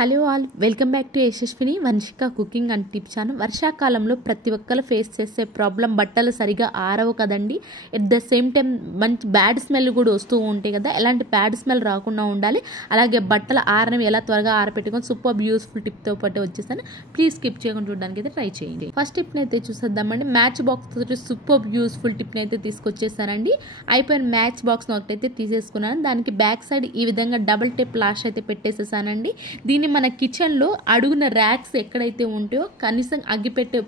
Hello all welcome back to Yashaswini Vamshika cooking and tips channel. వర్షాకాలంలో ప్రతి ఒక్కరు face చేసే ప్రాబ్లం బట్టలు సరిగా ఆరవు కదండి. ఎట్ ద సేమ్ టైం మంచి బ్యాడ్ స్మెల్ కూడా వస్తూ ఉంటాయి కదా. ఎలాంటి బ్యాడ్ స్మెల్ రాకుండా ఉండాలి. అలాగే బట్టలు ఆరనవి ఎలా త్వరగా ఆరపెట్టుకొని సూపర్ యూస్ఫుల్ టిప్తో పాటు వచ్చేసాను. ప్లీజ్ స్కిప్ చేయకుండా చూడడానికి అయితే ట్రై చేయండి. ఫస్ట్ టిప్ని అయితే చూసేద్దామండి. మ్యాచ్ బాక్స్ తోటి సూపర్ యూస్ఫుల్ టిప్ని అయితే తీసుకొచ్చేసానండి. అయిపోయిన మ్యాచ్ బాక్స్ని ఒకటైతే తీసేసుకున్నాను. దానికి బ్యాక్ సైడ్ ఈ విధంగా డబుల్ టేప్ లాష్ అయితే పెట్టేసేసానండి. దీన్ని మన కిచెన్లో అడుగున ర్యాక్స్ ఎక్కడైతే ఉంటాయో కనీసం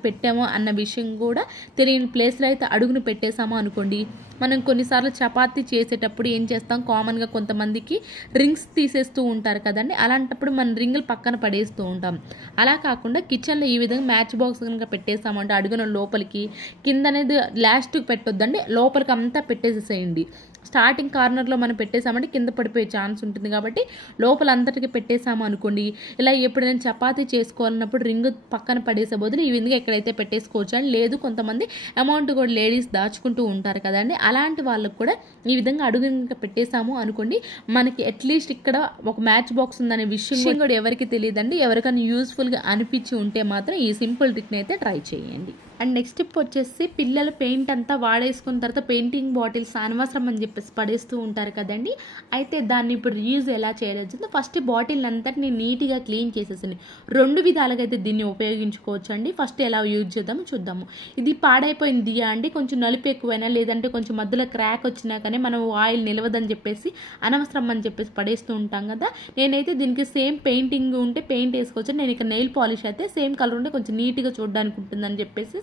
పెట్టామో అన్న విషయం కూడా తెలియని ప్లేస్లో అయితే అడుగును పెట్టేసామో అనుకోండి. మనం కొన్నిసార్లు చపాతీ చేసేటప్పుడు ఏం చేస్తాం, కామన్గా కొంతమందికి రింగ్స్ తీసేస్తూ ఉంటారు కదండి. అలాంటప్పుడు మన రింగులు పక్కన పడేస్తూ ఉంటాం. అలా కాకుండా కిచెన్లో ఈ విధంగా మ్యాచ్ బాక్స్ కనుక పెట్టేసామంటే అడుగున లోపలికి కింద అనేది లాస్ట్కి పెట్టొద్దండి, లోపలికి అంతా పెట్టేసేసేయండి. స్టార్టింగ్ కార్నర్లో మనం పెట్టేసామంటే కింద పడిపోయే ఛాన్స్ ఉంటుంది కాబట్టి లోపల అంతటికి పెట్టేసాము అనుకోండి. ఇలా ఎప్పుడైనా చపాతీ చేసుకోవాలన్నప్పుడు రింగ్ పక్కన పడేసే బదులు ఈ విధంగా ఎక్కడైతే పెట్టేసుకోవచ్చు అని. లేదు కొంతమంది అమౌంట్ కూడా లేడీస్ దాచుకుంటూ ఉంటారు కదండి. అలాంటి వాళ్ళకు కూడా ఈ విధంగా అడుగు ఇంకా పెట్టేసాము అనుకోండి, మనకి అట్లీస్ట్ ఇక్కడ ఒక మ్యాచ్ బాక్స్ ఉందనే విషయం కూడా ఎవరికి తెలియదండి. ఎవరికైనా యూస్ఫుల్గా అనిపించి ఉంటే మాత్రం ఈ సింపుల్ ట్రిక్ని అయితే ట్రై చేయండి. అండ్ నెక్స్ట్ టిప్ వచ్చేసి, పిల్లలు పెయింట్ అంతా వాడేసుకున్న తర్వాత పెయింటింగ్ బాటిల్స్ అనవసరం అని చెప్పేసి పడేస్తూ ఉంటారు కదండి. అయితే దాన్ని ఇప్పుడు రీయూజ్ ఎలా చేయలేదు. ఫస్ట్ బాటిల్ అంతటిని నీట్గా క్లీన్ చేసేసింది. రెండు విధాలుగా అయితే దీన్ని ఉపయోగించుకోవచ్చు అండి. ఫస్ట్ ఎలా యూజ్ చేద్దామో చూద్దాము. ఇది పాడైపోయింది అండి, కొంచెం నలుపు ఎక్కువైనా లేదంటే కొంచెం మధ్యలో క్రాక్ వచ్చినా కానీ మనం ఆయిల్ నిలవదని చెప్పేసి అనవసరం అని చెప్పేసి పడేస్తూ ఉంటాం కదా. నేనైతే దీనికి సేమ్ పెయింటింగ్ ఉంటే పెయింట్ వేసుకోవచ్చు. నేను ఇక నెయిల్ పాలిష్ అయితే సేమ్ కలర్ ఉంటే కొంచెం నీట్గా చూడడానికి ఉంటుందని చెప్పేసి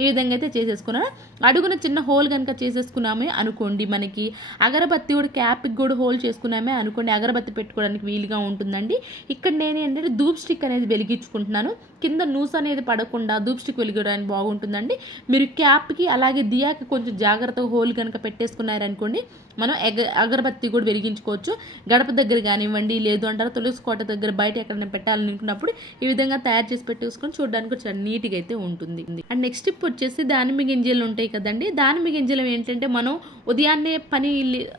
ఈ విధంగా అయితే చేసేసుకున్నాను. అడుగున చిన్న హోల్ కనుక చేసేసుకున్నామే అనుకోండి, మనకి అగరబత్తి కూడా క్యాప్కి కూడా హోల్ చేసుకున్నామే అనుకోండి, అగరబత్తి పెట్టుకోవడానికి వీలుగా ఉంటుందండి. ఇక్కడ నేను ఏంటంటే ధూప్ స్టిక్ అనేది వెలిగించుకుంటున్నాను. కింద నూస్ అనేది పడకుండా ధూప్ స్టిక్ వెలిగడానికి బాగుంటుందండి. మీరు క్యాప్కి అలాగే దియాకి కొంచెం జాగ్రత్తగా హోల్ కనుక పెట్టేసుకున్నారనుకోండి, మనం అగరబత్తి కూడా వెలిగించుకోవచ్చు. గడప దగ్గర కానివ్వండి, లేదు అంటారా తులసి కోట దగ్గర బయట ఎక్కడైనా పెట్టాలనుకున్నప్పుడు ఈ విధంగా తయారు చేసి పెట్టేసుకొని చూడడానికి చాలా నీట్గా అయితే ఉంటుంది. అండ్ నెక్స్ట్ టిప్ వచ్చేసి, దానిమ్మ గింజలు ఉంటాయి కదండి. దానిమ్మ గింజలు ఏంటంటే మనం ఉదయాన్నే పని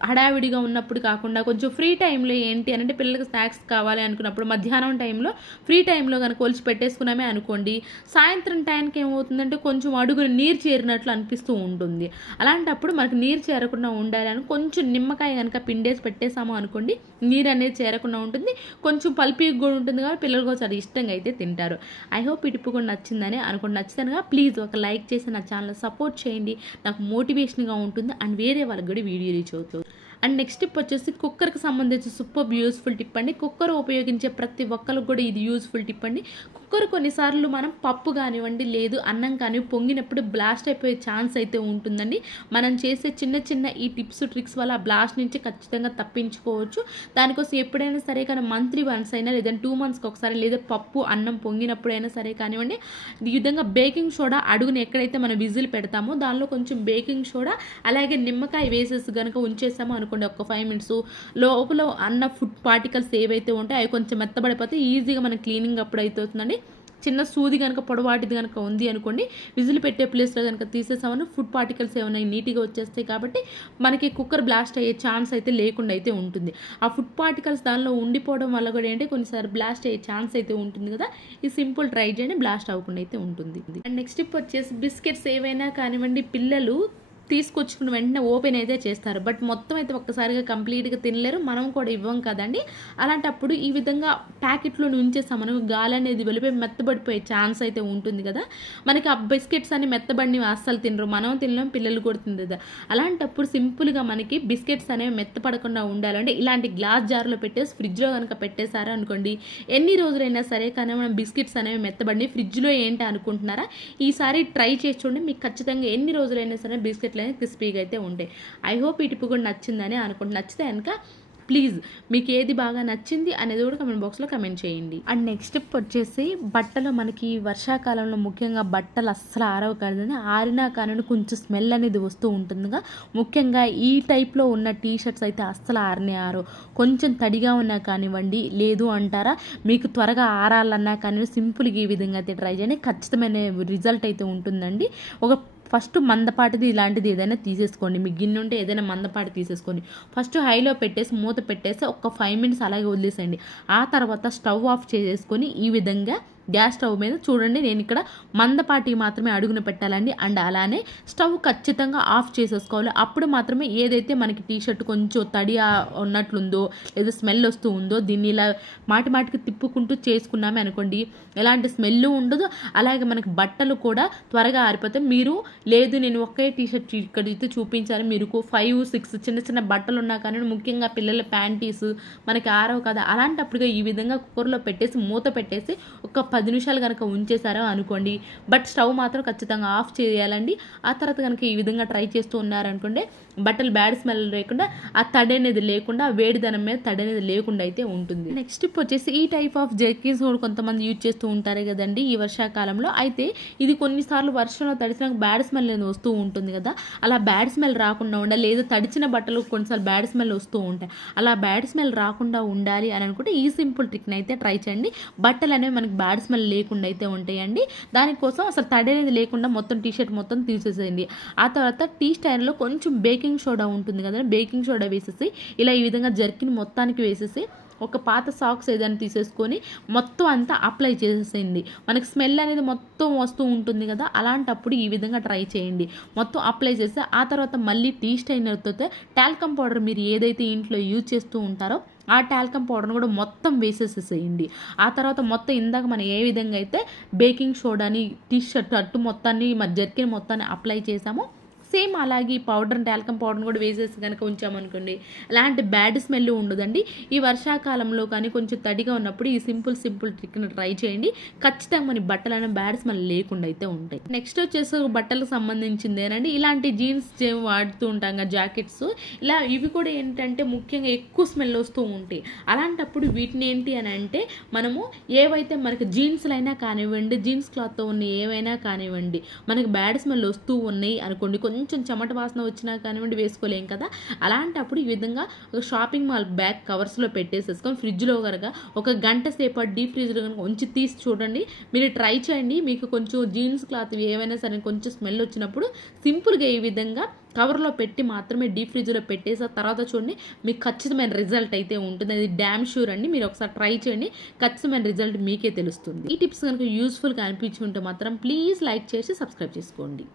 హడావిడిగా ఉన్నప్పుడు కాకుండా కొంచెం ఫ్రీ టైంలో ఏంటి అంటే పిల్లలకి స్నాక్స్ కావాలి అనుకున్నప్పుడు మధ్యాహ్నం టైంలో ఫ్రీ టైంలో కనుక ఒలిచి పెట్టేసుకున్నామే అనుకోండి, సాయంత్రం టైంకి ఏమవుతుందంటే కొంచెం అడుగున నీరు చేరినట్లు అనిపిస్తూ ఉంటుంది. అలాంటప్పుడు మనకు నీరు చేరకుండా ఉండాలని కొంచెం నిమ్మకాయ కనుక పిండేసి పెట్టేసాము అనుకోండి, నీరు అనేది చేరకుండా ఉంటుంది. కొంచెం పల్పీ కూడా ఉంటుంది కాబట్టి పిల్లలు కూడా చాలా ఇష్టంగా అయితే తింటారు. ఐ హోప్ ఈ టిప్ కూడా నచ్చిందని అనుకోండి. నచ్చిందనగా ప్లీజ్ ఒక లైక్ చేసి నా ఛానల్ సపోర్ట్ చేయండి. నాకు మోటివేషన్గా ఉంటుంది అండ్ వేరే వాళ్ళకి కూడా వీడియో రీచ్ అవుతుంది. అండ్ నెక్స్ట్ టిప్ వచ్చేసి, కుక్కర్కి సంబంధించి సూపర్ యూస్ఫుల్ టిప్ అండి. కుక్కర్ ఉపయోగించే ప్రతి ఒక్కరికి కూడా ఇది యూస్ఫుల్ టిప్ అండి. కుక్కర్ కొన్నిసార్లు మనం పప్పు కానివ్వండి లేదు అన్నం కానీ పొంగినప్పుడు బ్లాస్ట్ అయిపోయే ఛాన్స్ అయితే ఉంటుందండి. మనం చేసే చిన్న చిన్న ఈ టిప్స్ ట్రిక్స్ వల్ల ఆ బ్లాస్ట్ నుంచి ఖచ్చితంగా తప్పించుకోవచ్చు. దానికోసం ఎప్పుడైనా సరే కానీ మంత్లీ వన్స్ అయినా లేదంటే 2 monthsకి ఒకసారి లేదా పప్పు అన్నం పొంగినప్పుడైనా సరే కానివ్వండి, ఈ విధంగా బేకింగ్ సోడా అడుగుని ఎక్కడైతే మనం విజిల్ పెడతామో దానిలో కొంచెం బేకింగ్ సోడా అలాగే నిమ్మకాయ వేసేసి కనుక ఉంచేసామో అనుకోండి, ఒక 5 minutes లోపల అన్న ఫుడ్ పార్టికల్స్ ఏవైతే ఉంటాయో అవి కొంచెం మెత్తబడిపోతే ఈజీగా మనం క్లీనింగ్ అప్పుడు అయితే అవుతుందండి. చిన్న సూది కనుక పొడవాటిది కనుక ఉంది అనుకోండి, విజిల్ పెట్టే ప్లేస్లో కనుక తీసేసామని ఫుడ్ పార్టికల్స్ ఏమైనా నీట్గా వచ్చేస్తాయి కాబట్టి మనకి కుక్కర్ బ్లాస్ట్ అయ్యే ఛాన్స్ అయితే లేకుండా అయితే ఉంటుంది. ఆ ఫుడ్ పార్టికల్స్ దానిలో ఉండిపోవడం వల్ల కూడా ఏంటంటే కొన్నిసార్లు బ్లాస్ట్ అయ్యే ఛాన్స్ అయితే ఉంటుంది కదా. ఈ సింపుల్ ట్రై చేయండి, బ్లాస్ట్ అవ్వకుండా అయితే ఉంటుంది. అండ్ నెక్స్ట్ టిప్ వచ్చేసి, బిస్కెట్స్ ఏవైనా కానివ్వండి పిల్లలు తీసుకొచ్చుకున్న వెంటనే ఓపెన్ అయితే చేస్తారు, బట్ మొత్తం అయితే ఒక్కసారిగా కంప్లీట్గా తినలేరు, మనం కూడా ఇవ్వం కదండి. అలాంటప్పుడు ఈ విధంగా ప్యాకెట్లో ఉంచేస్తాం మనకు గాలి అనేది వెళ్ళిపోయి మెత్తబడిపోయే ఛాన్స్ అయితే ఉంటుంది కదా. మనకి ఆ బిస్కెట్స్ అని మెత్తబడినవి అస్సలు తినరు, మనం తినలేం, పిల్లలు కూడా తినరు. అలాంటప్పుడు సింపుల్గా మనకి బిస్కెట్స్ అనేవి మెత్తపడకుండా ఉండాలంటే ఇలాంటి గ్లాస్ జార్లో పెట్టేసి ఫ్రిడ్జ్లో కనుక పెట్టేశారు అనుకోండి, ఎన్ని రోజులైనా సరే కానీ మనం బిస్కెట్స్ అనేవి మెత్తబడి ఫ్రిడ్జ్లో ఏంటి అనుకుంటున్నారా, ఈసారి ట్రై చేసి చూడండి. మీకు ఖచ్చితంగా ఎన్ని రోజులైనా సరే బిస్కెట్ క్రిస్పీగా అయితే ఉంటాయి. ఐ హోప్ ఈ టిప్ కూడా నచ్చిందని అనుకుంటున్నాను. నచ్చితే కనుక ప్లీజ్ మీకు ఏది బాగా నచ్చింది అనేది కూడా కమెంట్ బాక్స్లో కమెంట్ చేయండి. అండ్ నెక్స్ట్ టిప్ వచ్చేసి, బట్టలు మనకి వర్షాకాలంలో ముఖ్యంగా బట్టలు అస్సలు ఆరవు కదండి. ఆరినా కానీ కొంచెం స్మెల్ అనేది వస్తూ ఉంటుందిగా. ముఖ్యంగా ఈ టైప్లో ఉన్న టీషర్ట్స్ అయితే అస్సలు ఆరవు. కొంచెం తడిగా ఉన్నా కానివ్వండి, లేదు అంటారా మీకు త్వరగా ఆరాలన్నా కానీ సింపుల్గా ఈ విధంగా అయితే ట్రై చేయండి, ఖచ్చితమైన రిజల్ట్ అయితే ఉంటుందండి. ఒక ఫస్ట్ మందపాటిది ఇలాంటిది ఏదైనా తీసేసుకోండి. మీ గిన్నె ఉంటే ఏదైనా మందపాటి తీసేసుకోండి. ఫస్ట్ హైలో పెట్టేసి మూత పెట్టేసి ఒక 5 minutes అలాగే వదిలేసేయండి. ఆ తర్వాత స్టవ్ ఆఫ్ చేసేసుకొని ఈ విధంగా గ్యాస్ స్టవ్ మీద చూడండి, నేను ఇక్కడ మందపాటి మాత్రమే అడుగున పెట్టాలండి. అండ్ అలానే స్టవ్ ఖచ్చితంగా ఆఫ్ చేసేసుకోవాలి. అప్పుడు మాత్రమే ఏదైతే మనకి టీషర్ట్ కొంచెం తడి ఉన్నట్లుందో లేదా స్మెల్ వస్తూ ఉందో దీన్ని ఇలా మాటికి తిప్పుకుంటూ చేసుకున్నామే అనుకోండి, ఎలాంటి స్మెల్ ఉండదు. అలాగే మనకి బట్టలు కూడా త్వరగా ఆరిపోతాయి. మీరు లేదు నేను ఒకే టీషర్ట్ ఇక్కడైతే చూపించాలి, మీరు 5-6 చిన్న బట్టలు ఉన్నా కానీ ముఖ్యంగా పిల్లల ప్యాంటీస్ మనకి ఆరవు కదా, అలాంటప్పుడుగా ఈ విధంగా కుక్కర్లో పెట్టేసి మూత పెట్టేసి ఒక 10 నిమిషాలు కనుక ఉంచేసారో అనుకోండి, బట్ స్టవ్ మాత్రం ఖచ్చితంగా ఆఫ్ చేయాలండి. ఆ తర్వాత కనుక ఈ విధంగా ట్రై చేస్తూ ఉన్నారనుకోండి, బట్టలు బ్యాడ్ స్మెల్ లేకుండా ఆ తడి అనేది లేకుండా వేడిదనం మీద తడి అనేది లేకుండా అయితే ఉంటుంది. నెక్స్ట్ టిప్ వచ్చేసి ఈ టైప్ ఆఫ్ జర్కీన్స్ కూడా కొంతమంది యూజ్ చేస్తూ ఉంటారు కదండి ఈ వర్షాకాలంలో. అయితే ఇది కొన్నిసార్లు వర్షంలో తడిసిన బ్యాడ్ స్మెల్ అనేది వస్తూ ఉంటుంది కదా, అలా బ్యాడ్ స్మెల్ రాకుండా ఉండాలి, లేదా తడిచిన బట్టలు కొన్నిసార్లు బ్యాడ్ స్మెల్ వస్తూ ఉంటాయి. అలా బ్యాడ్ స్మెల్ రాకుండా ఉండాలి అని అనుకుంటే ఈ సింపుల్ ట్రిక్ని అయితే ట్రై చేయండి. బట్టలు అనేవి మనకి బ్యాడ్ స్మెల్ లేకుండా అయితే ఉంటాయండి. దానికోసం అసలు తడి అనేది లేకుండా మొత్తం టీషర్ట్ మొత్తం తీసేసేయండి. ఆ తర్వాత టీ స్టైన్లో కొంచెం బేకింగ్ సోడా ఉంటుంది కదా, బేకింగ్ సోడా వేసేసి ఇలా ఈ విధంగా జర్కిన్ మొత్తానికి వేసేసి ఒక పాత సాక్స్ ఏదైనా తీసేసుకొని మొత్తం అంతా అప్లై చేసేసేయండి. మనకి స్మెల్ అనేది మొత్తం వస్తూ ఉంటుంది కదా, అలాంటప్పుడు ఈ విధంగా ట్రై చేయండి. మొత్తం అప్లై చేస్తే ఆ తర్వాత మళ్ళీ టీ స్టైనర్తో టాల్కమ్ పౌడర్ మీరు ఏదైతే ఇంట్లో యూజ్ చేస్తూ ఉంటారో ఆ టాల్కమ్ పౌడర్ని కూడా మొత్తం వేసేసేసేయండి. ఆ తర్వాత మొత్తం ఇందాక మనం ఏ విధంగా అయితే బేకింగ్ సోడాని టీ-షర్ట్ అట్టు మొత్తాన్ని జర్కిన్ మొత్తాన్ని అప్లై చేసామో సేమ్ అలాగే ఈ పౌడర్ టాల్కమ్ పౌడర్ని కూడా వేసేసి కనుక ఉంచామనుకోండి, ఎలాంటి బ్యాడ్ స్మెల్ ఉండదండి. ఈ వర్షాకాలంలో కానీ కొంచెం తడిగా ఉన్నప్పుడు ఈ సింపుల్ ట్రిక్ని ట్రై చేయండి. ఖచ్చితంగా మన బట్టలను బ్యాడ్ స్మెల్ లేకుండా అయితే ఉంటాయి. నెక్స్ట్ వచ్చేసి బట్టలకు సంబంధించిందేనండి, ఇలాంటి జీన్స్ వాడుతూ ఉంటాం కదా జాకెట్స్, ఇలా ఇవి కూడా ఏంటంటే ముఖ్యంగా ఎక్కువ స్మెల్ వస్తూ ఉంటాయి. అలాంటప్పుడు వీటిని ఏంటి అని అంటే మనము ఏవైతే మనకి జీన్స్లైనా కానివ్వండి, జీన్స్ క్లాత్తో ఉన్న ఏవైనా కానివ్వండి, మనకి బ్యాడ్ స్మెల్ వస్తూ ఉన్నాయి అనుకోండి, కొంచెం చెమట వాసన వచ్చినా కానివ్వండి వేసుకోలేం కదా, అలాంటప్పుడు ఈ విధంగా ఒక షాపింగ్ మాల్ బ్యాగ్ కవర్స్లో పెట్టేసేసుకొని ఫ్రిడ్జ్లో కనుక ఒక గంట సేపు డీప్ ఫ్రిడ్జ్లో కనుక ఉంచి తీసి చూడండి. మీరు ట్రై చేయండి, మీకు కొంచెం జీన్స్ క్లాత్ ఏవైనా సరే కొంచెం స్మెల్ వచ్చినప్పుడు సింపుల్గా ఈ విధంగా కవర్లో పెట్టి మాత్రమే డీప్ ఫ్రిడ్జ్లో పెట్టేసి తర్వాత చూడండి మీకు ఖచ్చితమైన రిజల్ట్ అయితే ఉంటుంది. అది డ్యామ్ షూర్ అండి, మీరు ఒకసారి ట్రై చేయండి, ఖచ్చితమైన రిజల్ట్ మీకే తెలుస్తుంది. ఈ టిప్స్ కనుక యూస్ఫుల్గా అనిపించి ఉంటే మాత్రం ప్లీజ్ లైక్ చేసి సబ్స్క్రైబ్ చేసుకోండి.